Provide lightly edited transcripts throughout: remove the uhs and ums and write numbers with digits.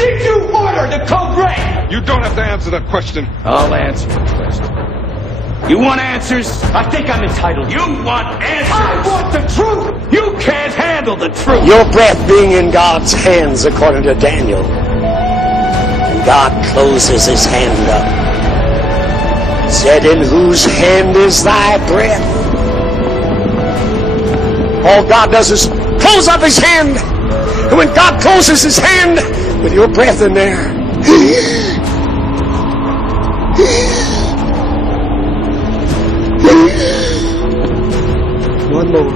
did you order the code red? You don't have to answer that question. I'll answer the question. You want answers? I think I'm entitled. You want answers? I want the truth! You can't handle the truth! Your breath being in God's hands, according to Daniel. And God closes his hand up. Said, in whose hand is thy breath? All God does is close up his hand. And when God closes his hand with your breath in there, one more.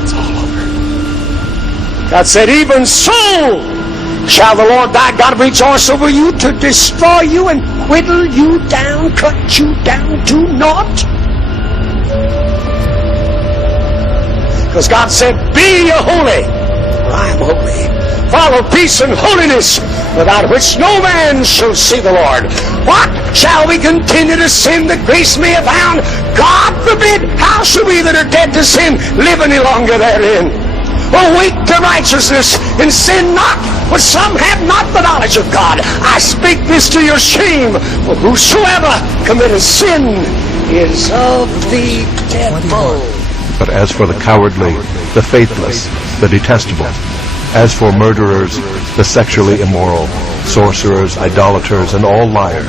It's all over. God said, even so shall the Lord thy God rejoice over you to destroy you and whittle you down, cut you down to naught. Because God said, be ye holy, for I am holy. Follow peace and holiness, without which no man shall see the Lord. What? Shall we continue to sin that grace may abound? God forbid! How shall we that are dead to sin live any longer therein? Awake to righteousness, and sin not, for some have not the knowledge of God. I speak this to your shame, for whosoever committeth sin is of the devil. But as for the cowardly, the faithless, the detestable, as for murderers, the sexually immoral, sorcerers, idolaters, and all liars,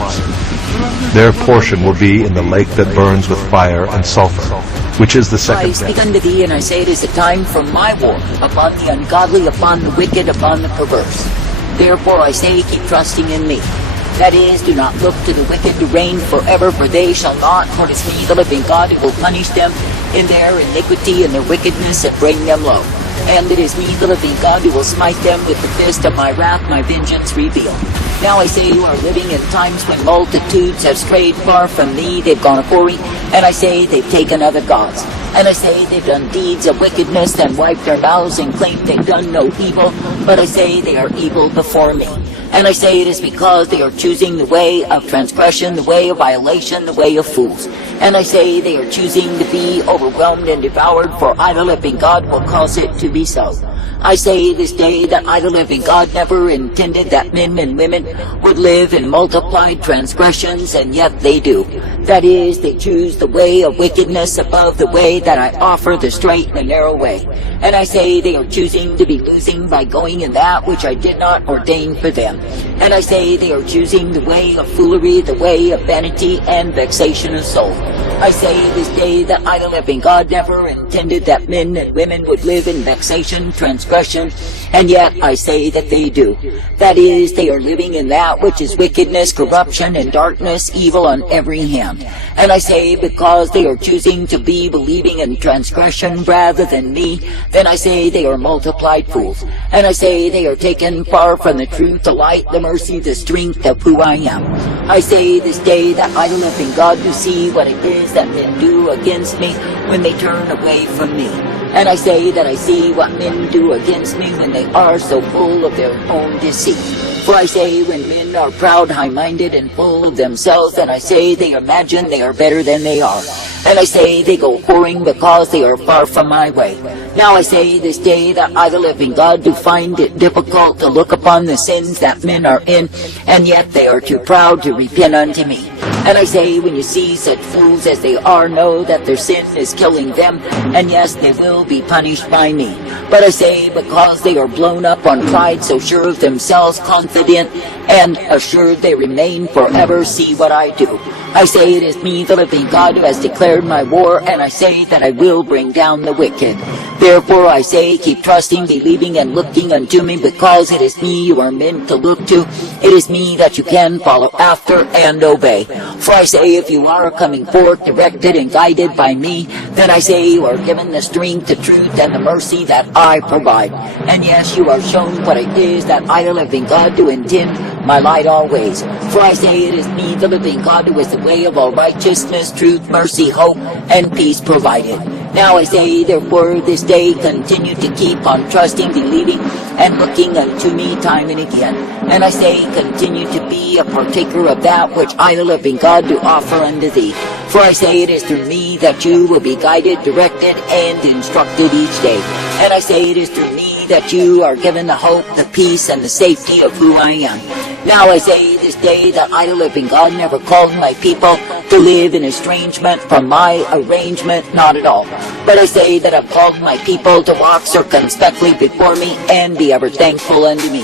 their portion will be in the lake that burns with fire and sulfur, which is the second death. I speak unto thee, and I say, it is a time for my war upon the ungodly, upon the wicked, upon the perverse. Therefore I say, keep trusting in me. That is, do not look to the wicked to reign forever, for they shall not, for it is me, the living God, who will punish them in their iniquity and their wickedness, and bring them low. And it is me, the living God, who will smite them with the fist of my wrath, my vengeance reveal. Now I say, you are living in times when multitudes have strayed far from me, they've gone a-whoring, and I say, they've taken other gods. And I say, they've done deeds of wickedness, and wiped their mouths, and claimed they've done no evil, but I say, they are evil before me. And I say it is because they are choosing the way of transgression, the way of violation, the way of fools. And I say they are choosing to be overwhelmed and devoured, for I, the living God, will cause it to be so. I say this day that I, the living God, never intended that men and women would live in multiplied transgressions, and yet they do. That is, they choose the way of wickedness above the way that I offer, the straight and narrow way. And I say they are choosing to be losing by going in that which I did not ordain for them. And I say they are choosing the way of foolery, the way of vanity and vexation of soul. I say this day that I, the living God, never intended that men and women would live in vexation, transgression, and yet I say that they do. That is, they are living in that which is wickedness, corruption, and darkness, evil on every hand. And I say, because they are choosing to be believing in transgression rather than me, then I say they are multiplied fools. And I say they are taken far from the truth, the light, the mercy, the strength of who I am. I say this day that I, the living God, do see what it is that men do against me when they turn away from me. And I say that I see what men do against me when they are so full of their own deceit. For I say, when men are proud, high-minded, and full of themselves, then I say they imagine they are better than they are. And I say they go whoring because they are far from my way. Now I say this day that I, the living God, do find it difficult to look upon the sins that men are in, and yet they are too proud to repent unto me. And I say, when you see such fools as they are, know that their sin is killing them, and yes, they will be punished by me. But I say, because they are blown up on pride, so sure of themselves, confident, and assured they remain forever, see what I do. I say it is me, the living God, who has declared my war, and I say that I will bring down the wicked. Therefore I say, keep trusting, believing, and looking unto me, because it is me you are meant to look to. It is me that you can follow after and obey. For I say, if you are coming forth directed and guided by me, then I say you are given the strength, the truth, and the mercy that I provide. And yes, you are shown what it is that I, the living God, do intend my light always. For I say it is me, the living God, who is the way of all righteousness, truth, mercy, hope, and peace provided. Now I say, therefore, this day continue to keep on trusting, believing, and looking unto me time and again. And I say, continue to be a partaker of that which I, the living God, do offer unto thee. For I say it is through me that you will be guided, directed, and instructed each day. And I say it is through me that you are given the hope, the peace, and the safety of who I am. Now I say this day that I, the living God, never called my people to live in estrangement from my arrangement, not at all. But I say that I've called my people to walk circumspectly before me and be ever thankful unto me.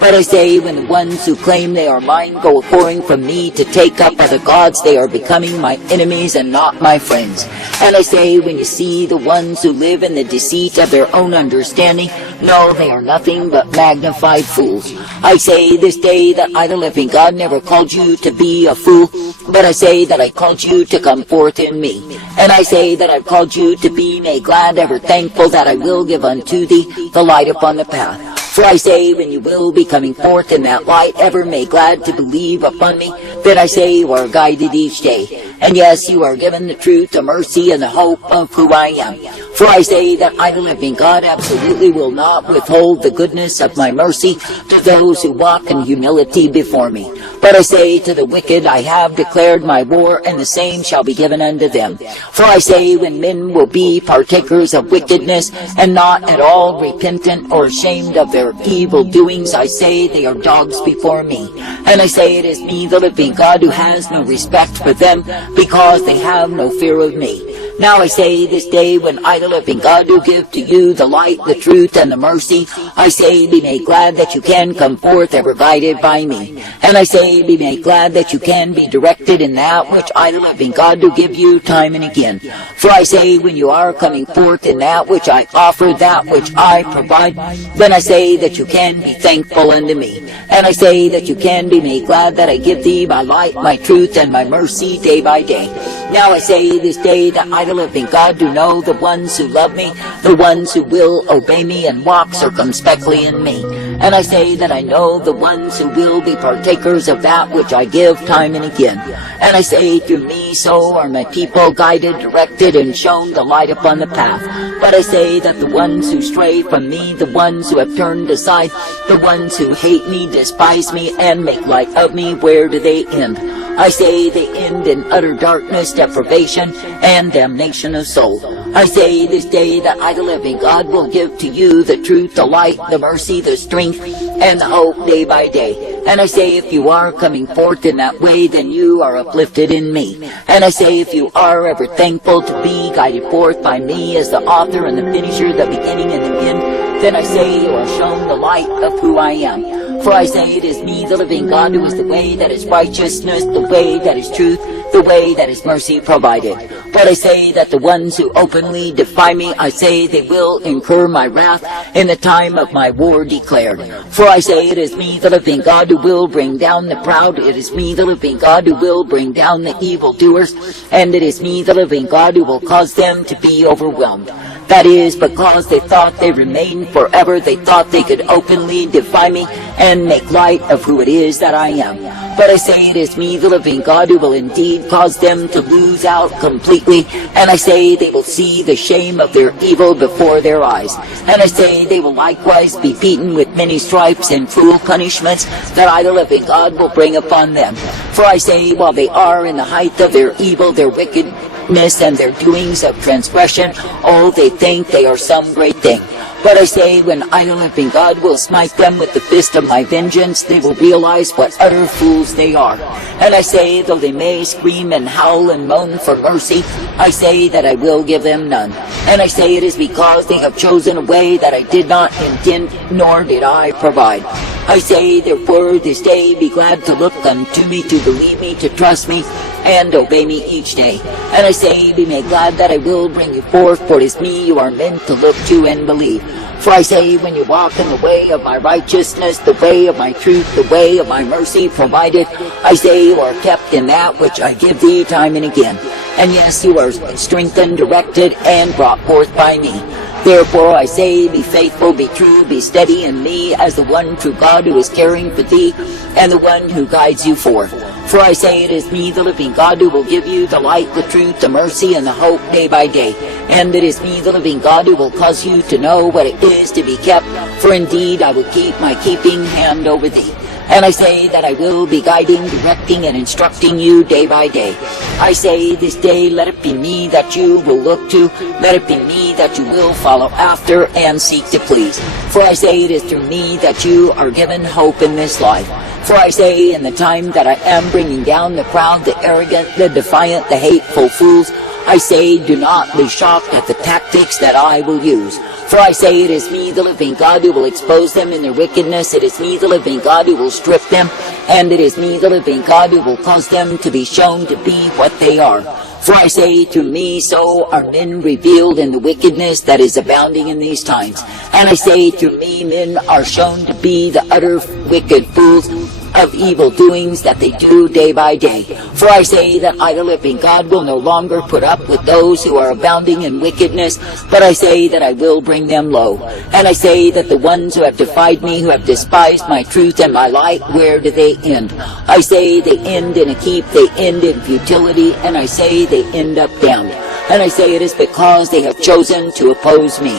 But I say, when the ones who claim they are mine go a-whoring from me to take up other gods, they are becoming my enemies and not my friends. And I say, when you see the ones who live in the deceit of their own understanding, no, they are nothing but magnified fools. I say this day that I, the living God, never called you to be a fool, but I say that I called you to come forth in me. And I say that I've called you to be made glad, ever thankful, that I will give unto thee the light upon the path. For I say, when you will be coming forth in that light, ever made glad to believe upon me, that I say you are guided each day. And yes, you are given the truth, the mercy, and the hope of who I am. For I say that I, the living God, absolutely will not withhold the goodness of my mercy to those who walk in humility before me. But I say to the wicked, I have declared my war, and the same shall be given unto them. For I say, when men will be partakers of wickedness, and not at all repentant or ashamed of their evil doings, I say they are dogs before me. And I say it is me, the living God, who has no respect for them, because they have no fear of me. Now I say this day, when I, the living God, do give to you the light, the truth, and the mercy, I say, be made glad that you can come forth ever guided by me. And I say, be made glad that you can be directed in that which I, the living God, do give you time and again. For I say, when you are coming forth in that which I offer, that which I provide, then I say that you can be thankful unto me. And I say that you can be made glad that I give thee my light, my truth, and my mercy day by day. Now I say this day that I, the living God, do know the ones who love me, the ones who will obey me and walk circumspectly in me. And I say that I know the ones who will be partakers of that which I give time and again. And I say, through me so are my people guided, directed, and shown the light upon the path. But I say that the ones who stray from me, the ones who have turned aside, the ones who hate me, despise me, and make light of me, where do they end? I say they end in utter darkness, deprivation, and damnation of soul. I say this day that I, the living God, will give to you the truth, the light, the mercy, the strength, and the hope day by day. And I say, if you are coming forth in that way, then you are uplifted in me. And I say, if you are ever thankful to be guided forth by me as the author and the finisher, the beginning and the end, then I say you are shown the light of who I am. For I say it is me, the living God, who is the way that is righteousness, the way that is truth, the way that is mercy provided. But I say that the ones who openly defy me, I say they will incur my wrath in the time of my war declared. For I say it is me, the living God, who will bring down the proud. It is me, the living God, who will bring down the evildoers. And it is me, the living God, who will cause them to be overwhelmed. That is, because they thought they remained forever, they thought they could openly defy me and make light of who it is that I am. But I say it is me, the living God, who will indeed cause them to lose out completely. And I say they will see the shame of their evil before their eyes. And I say they will likewise be beaten with many stripes and cruel punishments that I, the living God, will bring upon them. For I say, while they are in the height of their evil, their wickedness, and their doings of transgression, oh, they think they are some great thing. But I say, when I, the living God, will smite them with the fist of my vengeance, they will realize what utter fools they are. And I say, though they may scream and howl and moan for mercy, I say that I will give them none. And I say it is because they have chosen a way that I did not intend, nor did I provide. I say, therefore, this day be glad to look unto me, to believe me, to trust me, and obey me each day. And I say, be made glad that I will bring you forth, for it is me you are meant to look to and believe. For I say, when you walk in the way of my righteousness, the way of my truth, the way of my mercy provided, I say you are kept in that which I give thee time and again. And yes, you are strengthened, directed, and brought forth by me. Therefore I say, be faithful, be true, be steady in me as the one true God who is caring for thee, and the one who guides you forth. For I say it is me, the living God, who will give you the light, the truth, the mercy, and the hope day by day. And it is me, the living God, who will cause you to know what it is to be kept. For indeed I will keep my keeping hand over thee. And I say that I will be guiding, directing, and instructing you day by day. I say this day, let it be me that you will look to. Let it be me that you will follow after and seek to please. For I say it is through me that you are given hope in this life. For I say in the time that I am bringing down the proud, the arrogant, the defiant, the hateful fools, I say do not be shocked at the tactics that I will use. For I say it is me, the living God, who will expose them in their wickedness. It is me, the living God, who will strip them. And it is me, the living God, who will cause them to be shown to be what they are. For I say, through me so are men revealed in the wickedness that is abounding in these times. And I say, through me men are shown to be the utter wicked fools of evil doings that they do day by day. For I say that I, the living God, will no longer put up with those who are abounding in wickedness, but I say that I will bring them low. And I say that the ones who have defied me, who have despised my truth and my light, where do they end? I say they end in a heap, they end in futility, and I say they end up damned. And I say it is because they have chosen to oppose me.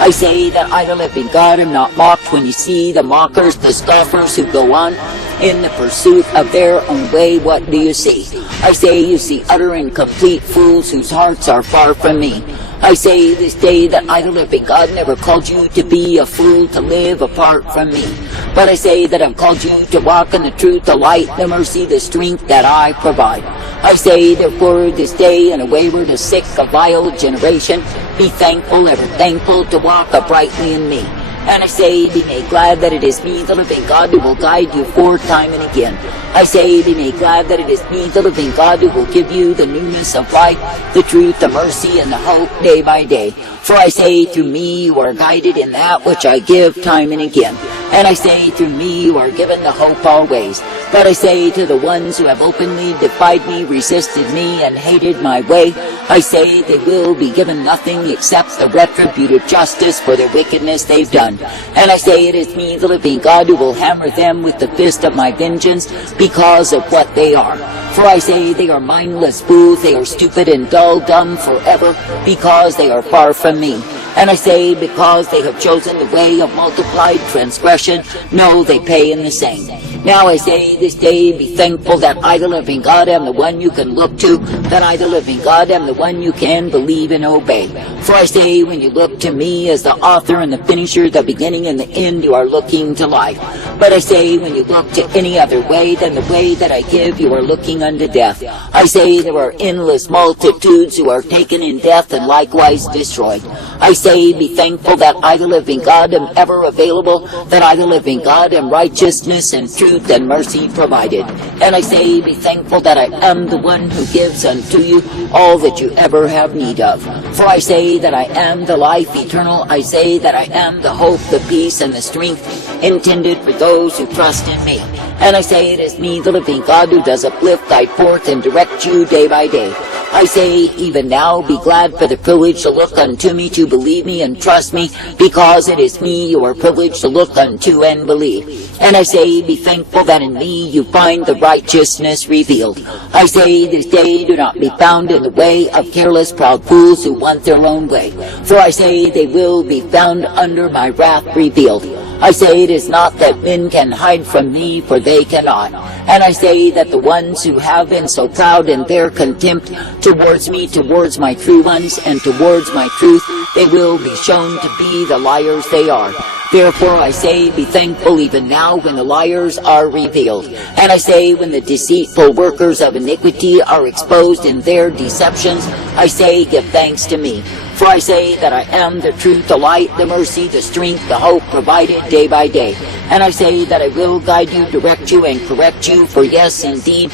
I say that I, the living God, am not mocked when you see the mockers, the scoffers who go on in the pursuit of their own way. What do you see? I say you see utter and complete fools whose hearts are far from me. I say this day that I, the living God, never called you to be a fool, to live apart from me. But I say that I've called you to walk in the truth, the light, the mercy, the strength that I provide. I say therefore this day in a wayward, a sick, a vile generation, be thankful, ever thankful to walk uprightly in me. And I say, be made glad that it is me, the living God, who will guide you for time and again. I say, be made glad that it is me, the living God, who will give you the newness of life, the truth, the mercy, and the hope day by day. For I say, through me you are guided in that which I give time and again. And I say, through me you are given the hope always. But I say to the ones who have openly defied me, resisted me, and hated my way, I say they will be given nothing except the retributive justice for their wickedness they've done. And I say it is me, the living God, who will hammer them with the fist of my vengeance because of what they are. For I say they are mindless fools, they are stupid and dull, dumb forever, because they are far from me. And I say, because they have chosen the way of multiplied transgression, no, they pay in the same. Now I say this day, be thankful that I, the living God, am the one you can look to, that I, the living God, am the one you can believe and obey. For I say, when you look to me as the author and the finisher, the beginning and the end, you are looking to life. But I say, when you look to any other way than the way that I give, you are looking unto death. I say, there are endless multitudes who are taken in death and likewise destroyed. I say, be thankful that I, the living God, am ever available, that I, the living God, am righteousness and truth and mercy provided. And I say, be thankful that I am the one who gives unto you all that you ever have need of. For I say that I am the life eternal. I say that I am the hope, the peace, and the strength intended for those who trust in me. And I say it is me, the living God, who does uplift, guide forth, and direct you day by day. I say, even now, be glad for the privilege to look unto me, to believe me and trust me, because it is me you are privileged to look unto and believe. And I say, be thankful that in me you find the righteousness revealed. I say, this day do not be found in the way of careless, proud fools who want their own way. For I say, they will be found under my wrath revealed. I say, it is not that men can hide from me, for they cannot. And I say that the ones who have been so proud in their contempt towards me, towards my true ones, and towards my truth, they will be shown to be the liars they are. Therefore I say, be thankful even now when the liars are revealed. And I say, when the deceitful workers of iniquity are exposed in their deceptions, I say, give thanks to me. For I say that I am the truth, the light, the mercy, the strength, the hope provided day by day. And I say that I will guide you, direct you, and correct you, for yes, indeed,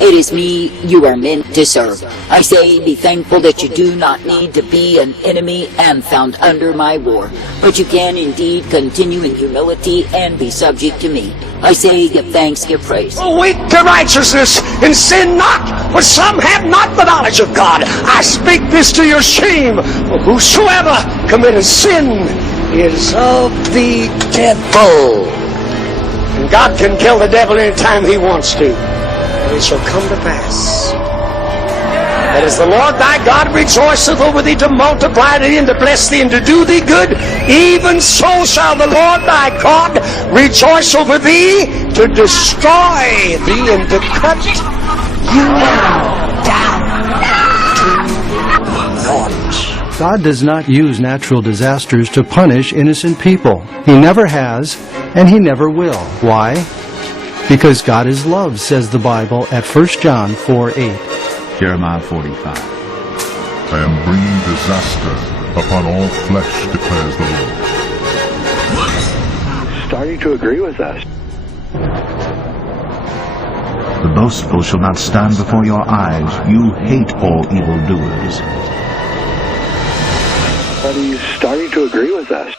it is me you are meant to serve. I say, be thankful that you do not need to be an enemy and found under my war, but you can indeed continue in humility and be subject to me. I say, give thanks, give praise. Awake to righteousness and sin not, for some have not the knowledge of God. I speak this to your shame, for whosoever committeth sin is of the devil. And God can kill the devil anytime he wants to. And it shall come to pass that as the Lord thy God rejoiceth over thee to multiply thee and to bless thee and to do thee good, even so shall the Lord thy God rejoice over thee to destroy thee and to cut you down to naught. God does not use natural disasters to punish innocent people. He never has, and He never will. Why? Because God is love, says the Bible at 1 John 4:8. Jeremiah 45. I am bringing disaster upon all flesh, declares the Lord. Starting to agree with us. The boastful shall not stand before your eyes. You hate all evildoers. But he's starting to agree with us.